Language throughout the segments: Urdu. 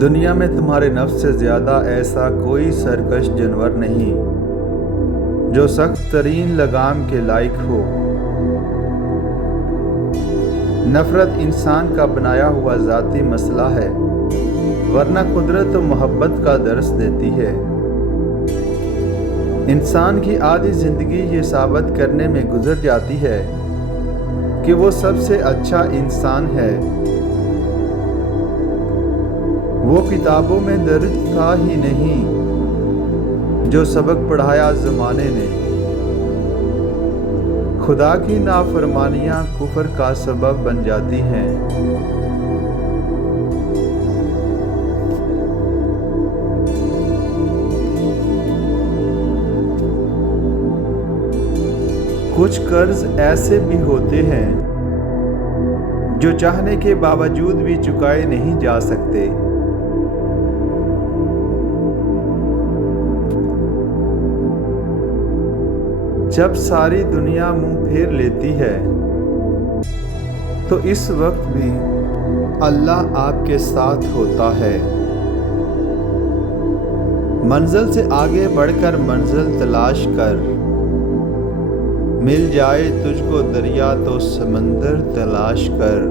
دنیا میں تمہارے نفس سے زیادہ ایسا کوئی سرکش جانور نہیں جو سخت ترین لگام کے لائق ہو۔ نفرت انسان کا بنایا ہوا ذاتی مسئلہ ہے، ورنہ قدرت و محبت کا درس دیتی ہے۔ انسان کی آدھی زندگی یہ ثابت کرنے میں گزر جاتی ہے کہ وہ سب سے اچھا انسان ہے۔ وہ کتابوں میں درج تھا ہی نہیں جو سبق پڑھایا زمانے نے۔ خدا کی نافرمانیاں کفر کا سبب بن جاتی ہیں۔ کچھ قرض ایسے بھی ہوتے ہیں جو چاہنے کے باوجود بھی چکائے نہیں جا سکتے۔ جب ساری دنیا منہ پھیر لیتی ہے تو اس وقت بھی اللہ آپ کے ساتھ ہوتا ہے۔ منزل سے آگے بڑھ کر منزل تلاش کر، مل جائے تجھ کو دریا تو سمندر تلاش کر۔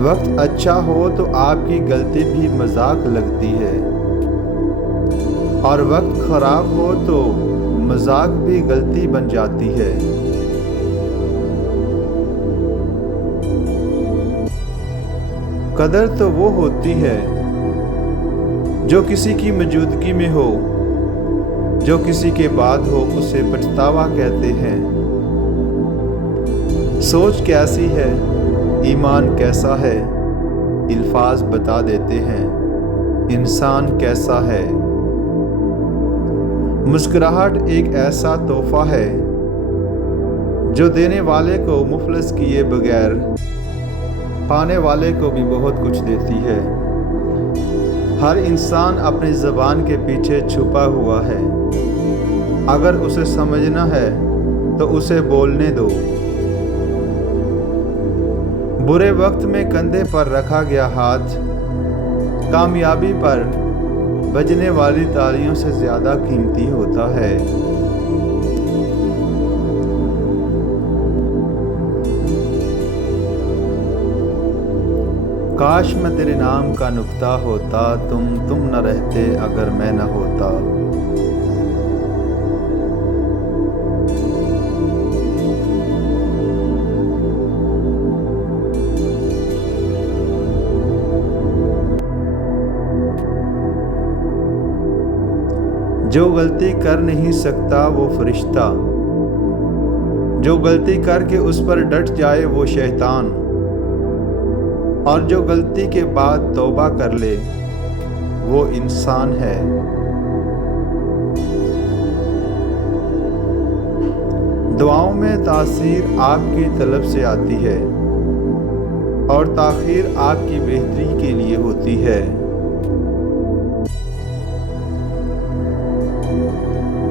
وقت اچھا ہو تو آپ کی غلطی بھی مذاق لگتی ہے، اور وقت خراب ہو تو مذاق بھی غلطی بن جاتی ہے۔ قدر تو وہ ہوتی ہے جو کسی کی موجودگی میں ہو، جو کسی کے بعد ہو اسے پچھتاوا کہتے ہیں۔ سوچ کیسی ہے، ایمان کیسا ہے، الفاظ بتا دیتے ہیں انسان کیسا ہے۔ مسکراہٹ ایک ایسا تحفہ ہے جو دینے والے کو مفلس کیے بغیر پانے والے کو بھی بہت کچھ دیتی ہے۔ ہر انسان اپنی زبان کے پیچھے چھپا ہوا ہے، اگر اسے سمجھنا ہے تو اسے بولنے دو۔ برے وقت میں کندھے پر رکھا گیا ہاتھ کامیابی پر بجنے والی تالیوں سے زیادہ قیمتی ہوتا ہے۔ کاش میں تیرے نام کا نکتہ ہوتا، تم نہ رہتے اگر میں نہ ہوتا۔ جو غلطی کر نہیں سکتا وہ فرشتہ، جو غلطی کر کے اس پر ڈٹ جائے وہ شیطان، اور جو غلطی کے بعد توبہ کر لے وہ انسان ہے۔ دعاؤں میں تاثیر آپ کی طلب سے آتی ہے، اور تاخیر آپ کی بہتری کے لیے ہوتی ہے۔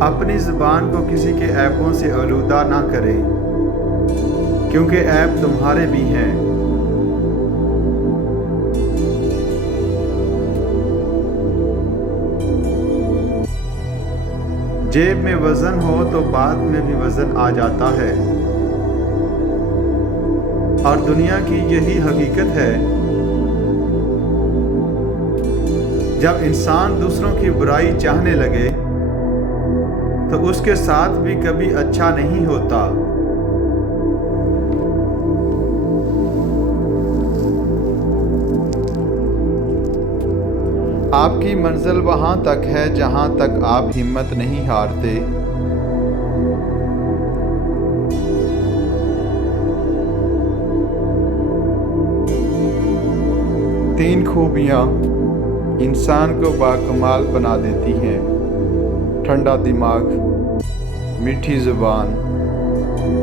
اپنی زبان کو کسی کے عیبوں سے آلودہ نہ کرے، کیونکہ عیب تمہارے بھی ہیں۔ جیب میں وزن ہو تو بعد میں بھی وزن آ جاتا ہے، اور دنیا کی یہی حقیقت ہے۔ جب انسان دوسروں کی برائی چاہنے لگے تو اس کے ساتھ بھی کبھی اچھا نہیں ہوتا۔ آپ کی منزل وہاں تک ہے جہاں تک آپ ہمت نہیں ہارتے۔ تین خوبیاں انسان کو باکمال بنا دیتی ہیں: ٹھنڈا دماغ، میٹھی زبان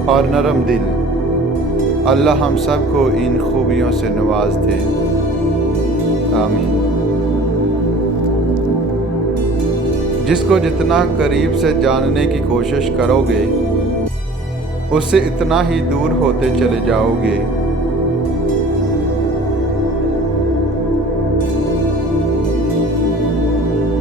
اور نرم دل۔ اللہ ہم سب کو ان خوبیوں سے نواز دے، آمین۔ جس کو جتنا قریب سے جاننے کی کوشش کرو گے اس سے اتنا ہی دور ہوتے چلے جاؤ گے۔